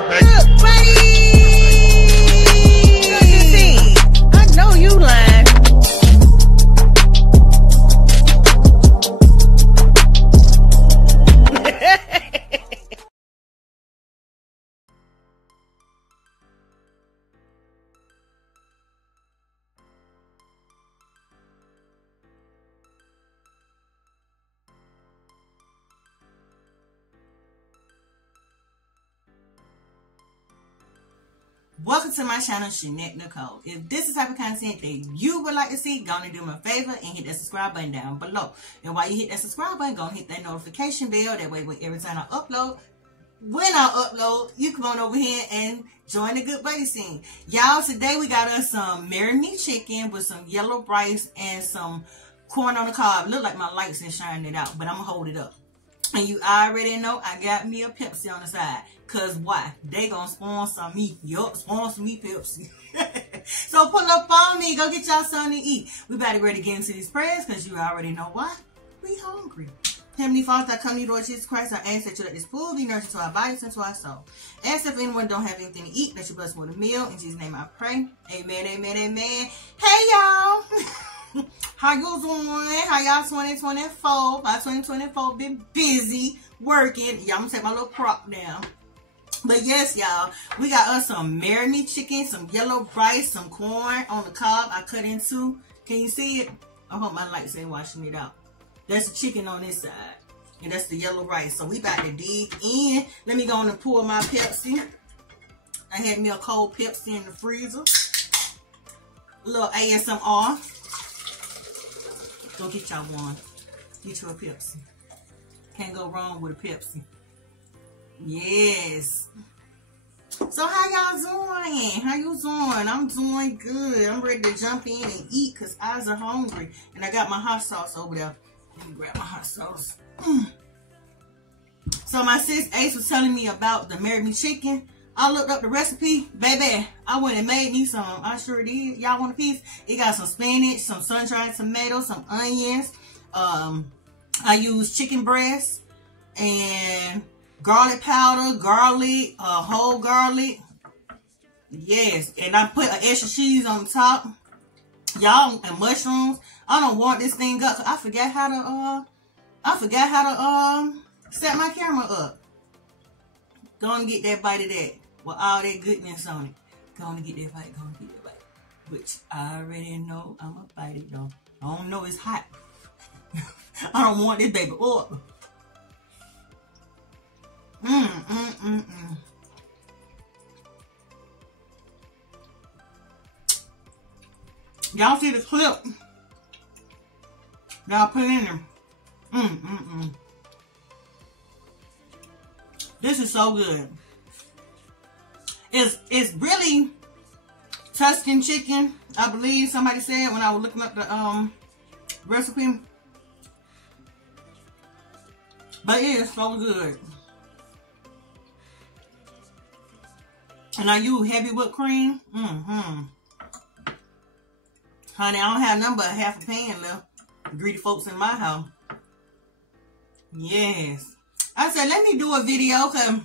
perfect. I know you lying. Welcome to my channel, ShunnetteNicole. If this is the type of content that you would like to see, go and do me a favor and hit that subscribe button down below. And while you hit that subscribe button, go and hit that notification bell. That way, every time I upload, you come on over here and join the good buddy scene. Y'all, today we got us some Marry Me chicken with some yellow rice and some corn on the cob. Look like my lights ain't shining it out, but I'm going to hold it up. And you already know I got me a Pepsi on the side. Cause why? They gonna sponsor me. Yup, sponsor me Pepsi. So pull up on me. Go get y'all something to eat. We about to ready to get into these prayers because you already know why. We hungry. Heavenly Father, I come to you, Lord Jesus Christ. I ask that you let this food be nourished to our bodies and to our soul. Ask if anyone don't have anything to eat, that you bless with a meal. In Jesus' name I pray. Amen, amen, amen. Hey, y'all. How you doing? How y'all 2024? My 2024 been busy working. Y'all, I'm gonna take my little prop down. But yes, y'all, we got us some Marry Me chicken, some yellow rice, some corn on the cob I cut into. Can you see it? I hope my lights ain't washing it out. That's the chicken on this side. And that's the yellow rice. So we about to dig in. Let me go on and pour my Pepsi. I had me a cold Pepsi in the freezer. A little ASMR. Go get y'all one. Get you a Pepsi. Can't go wrong with a Pepsi. Yes. So how y'all doing? How you doing? I'm doing good. I'm ready to jump in and eat because eyes are hungry. And I got my hot sauce over there. Let me grab my hot sauce. So my sis Ace was telling me about the Marry Me chicken. I looked up the recipe. Baby, I went and made me some. I sure did. Y'all want a piece? It got some spinach, some sun-dried tomatoes, some onions. I used chicken breast and garlic powder, garlic, whole garlic. Yes, and I put an extra cheese on top. Y'all, and mushrooms. I don't want this thing up. I forgot how to set my camera up. Go and get that bite of that with all that goodness on it. Go on and get that bite. Go on and get that bite. Which I already know I'm gonna bite it though. I don't know it's hot. I don't want this baby up. Y'all see the clip? Y'all put in there. This is so good. It's really Tuscan chicken, I believe somebody said when I was looking up the recipe. But it is so good. And I use heavy whipped cream. Honey, I don't have nothing but half a pan left. Greedy folks in my house. Yes. I said, let me do a video because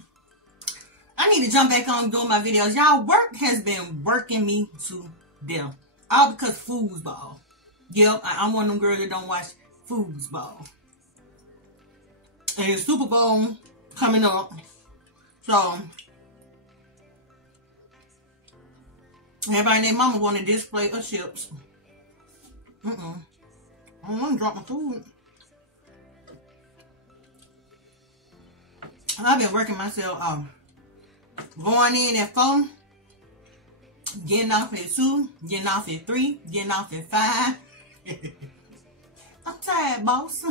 I need to jump back on doing my videos. Y'all, work has been working me to death. All because foosball. Yep, I'm one of them girls that don't watch foosball. And the Super Bowl coming up. So everybody and their mama want a display of chips. I don't want to drop my food. I've been working myself going in at 4, getting off at 2, getting off at 3, getting off at 5. I'm tired, boss.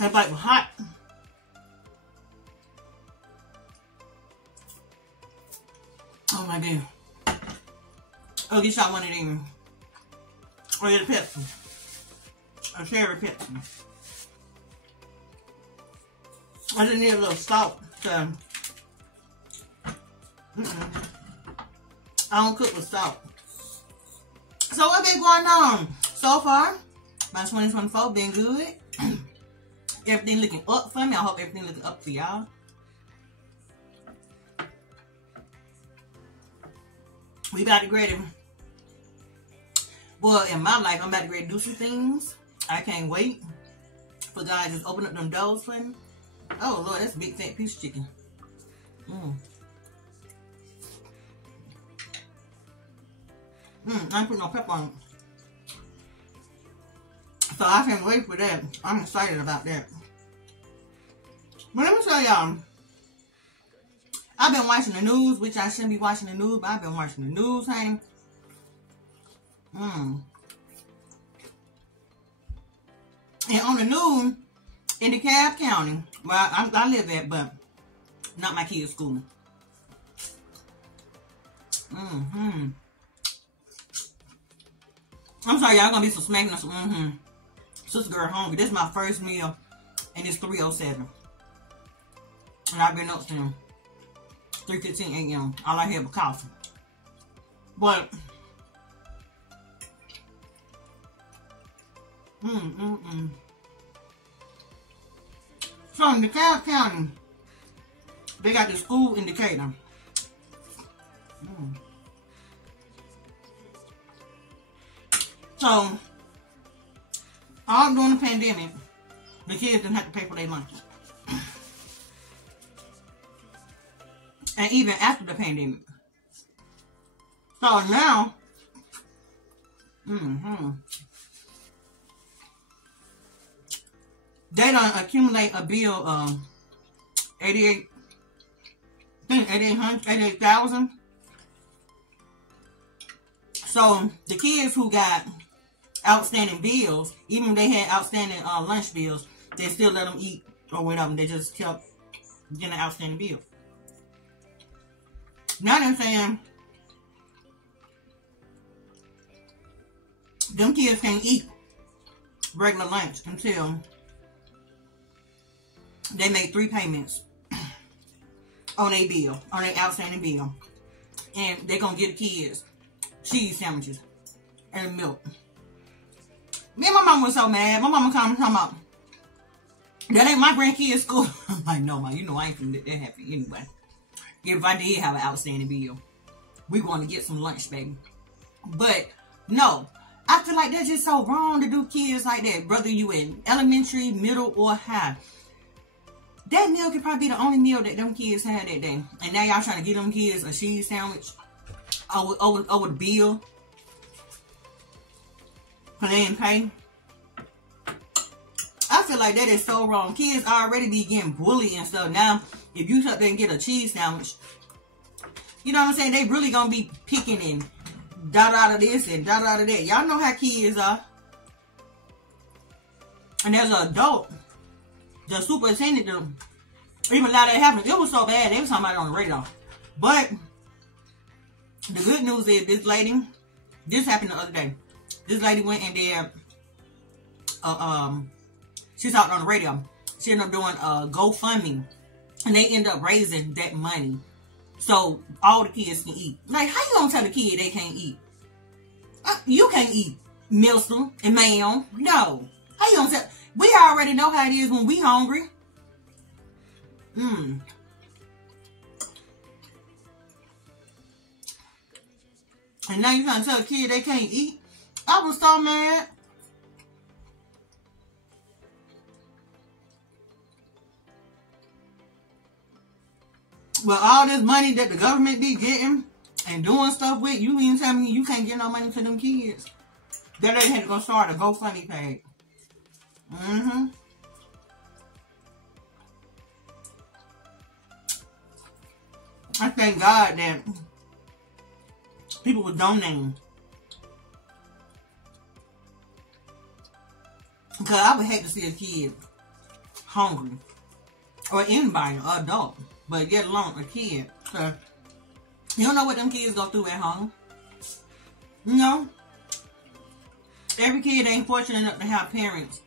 That bite was hot. Oh my god. Oh, get y'all one of them. Or get a Pepsi. A cherry Pepsi. I just need a little salt. So, I don't cook with salt. So what been going on? So far, my 2024 been good. Everything looking up for me. I hope everything looking up for y'all. We about to grade it. Well, in my life, I'm about to grade do some things. I can't wait for God to just open up them doors for me. Oh, Lord, that's a big fat piece of chicken. I ain't put no pepper on it. So I can't wait for that. I'm excited about that. But let me tell y'all, I've been watching the news, which I shouldn't be watching the news, but I've been watching the news, honey. And on the news, in DeKalb County, where I live at, but not my kids' school. I'm sorry, y'all gonna be some smacking or some Sister girl hungry. This is my first meal, and it's 3:07. And I've been up since 3:15 a.m. All I have is coffee. But so in DeKalb County, they got the school indicator. So all during the pandemic, the kids didn't have to pay for their lunch. And even after the pandemic. So now, they don't accumulate a bill of 88,000. So the kids who got outstanding bills, even if they had outstanding lunch bills, they still let them eat or whatever. They just kept getting an outstanding bill. Now they're saying them kids can't eat regular lunch until they make 3 payments on a bill, on an outstanding bill. And they're going to get the kids cheese sandwiches and milk. Me and my mom was so mad. My mama come talking about, that ain't my grandkids' school. I'm like, no, ma, you know I ain't finna let that happen anyway. If I did have an outstanding bill, we going to get some lunch, baby. But, no. I feel like that's just so wrong to do kids like that. Whether you in elementary, middle, or high. That meal could probably be the only meal that them kids had that day. And now y'all trying to get them kids a cheese sandwich over the bill. Because they didn't pay. I feel like that is so wrong. Kids already be getting bullied and stuff. Now, if you sit there and get a cheese sandwich, you know what I'm saying? They really gonna be picking and dot out of this and dot out of that. Y'all know how kids are. And as an adult, the superintendent, even allowed that happen. It was so bad, they was talking about it on the radar. But the good news is this lady, this happened the other day. This lady went in there, she talked on the radio. She ended up doing a GoFundMe. And they end up raising that money so all the kids can eat. Like, how you gonna tell the kid they can't eat? You can't eat Milsom and Mayo. No. How you gonna tell? We already know how it is when we hungry. And now you trying to tell a kid they can't eat? I was so mad. Well, all this money that the government be getting and doing stuff with, you even tell me you can't get no money to them kids. That lady had to go start a GoFundMe page. I thank God that people were donating. Because I would hate to see a kid hungry. Or anybody, an adult. But get along a kid. So, you don't know what them kids go through at home. You know? Every kid ain't fortunate enough to have parents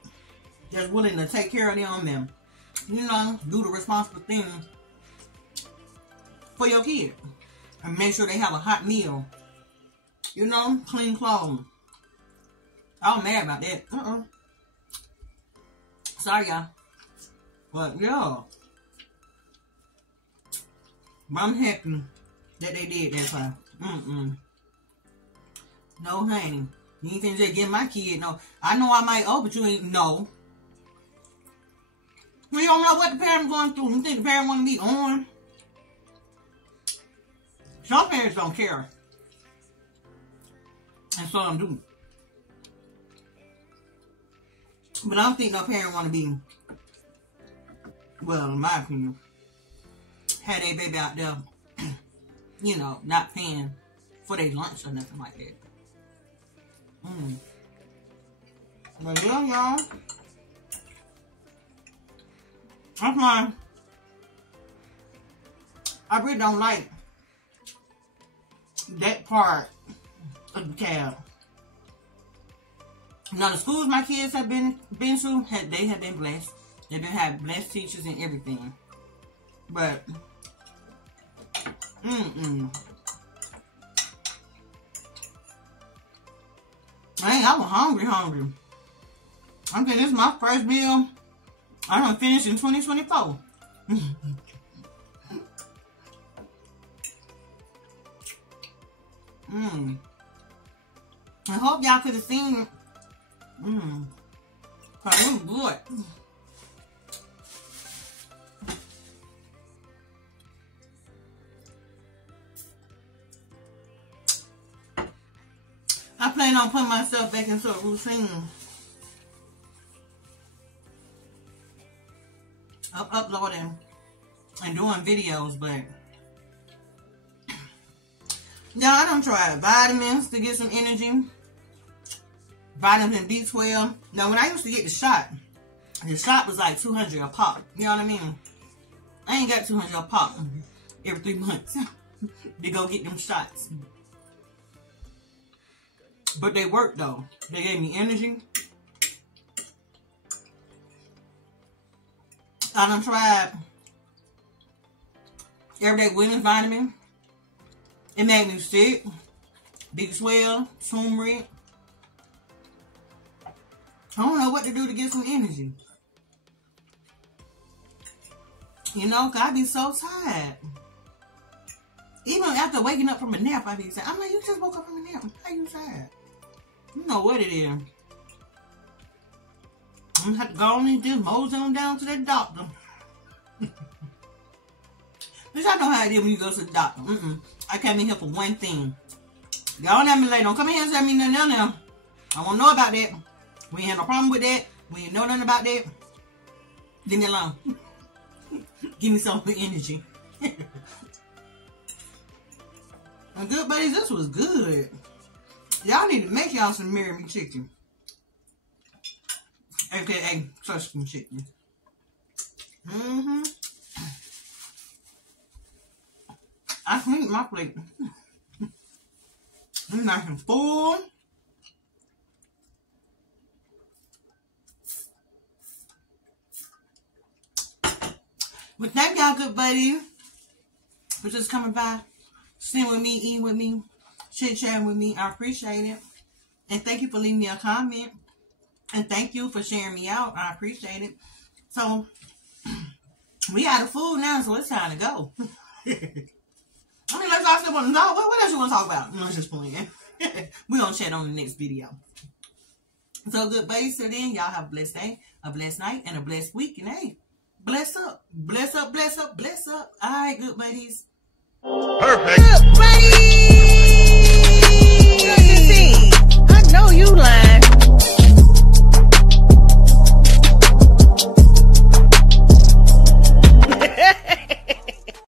that's willing to take care of them and you know, do the responsible thing for your kid. And make sure they have a hot meal. You know, clean clothes. I was mad about that. Sorry, y'all. But, yeah. But I'm happy that they did that time. No, honey. You ain't finna just give my kid no. I know I might owe, but you ain't no. We don't know what the parent's going through. You think the parent want to be on? Some parents don't care. And some do. But I don't think no parent want to be, well, in my opinion, had a baby out there, you know, not paying for their lunch or nothing like that. But yeah, y'all. That's why I really don't like that part of the cab. Now, the schools my kids have been to, they have been blessed. They've been having blessed teachers and everything. But, I was hungry. I'm thinking this is my first meal I done finished in 2024. I hope y'all could have seen it. Cause it was good. I plan on putting myself back into a routine of uploading and doing videos, but yeah, I done tried vitamins to get some energy. Vitamin B12. Now, when I used to get the shot was like 200 a pop. You know what I mean? I ain't got 200 a pop every 3 months to go get them shots. But they worked though. They gave me energy. I done tried Everyday Women's Vitamin. It made me sick. B12, turmeric. I don't know what to do to get some energy. You know, 'cause I be so tired. Even after waking up from a nap, I be saying, I'm like, you just woke up from a nap. How you tired? You know what it is. I'm going to have to go on and just mosey on down to the doctor. Which I know how it is when you go to the doctor. I came in here for one thing. Y'all let me lay. Don't come in here and tell me nothing now. I won't know about that. We ain't had no problem with that. We ain't know nothing about that. Leave me alone. Give me some energy. And good buddies, this was good. Y'all need to make y'all some Marry Me chicken. AKA Tuscan chicken. I can eat my plate. I'm nice and full. But thank y'all, good buddy, for just coming by, sitting with me, eating with me, chit-chatting with me. I appreciate it. And thank you for leaving me a comment. And thank you for sharing me out. I appreciate it. So, we out of food now, so it's time to go. I mean, let's all still want to know. What else you want to talk about? No, just playing. We're going to chat on the next video. So, good buddies, till then, y'all have a blessed day, a blessed night, and a blessed week. And hey, bless up. Bless up, bless up, bless up. All right, good buddies. Perfect. Good buddies.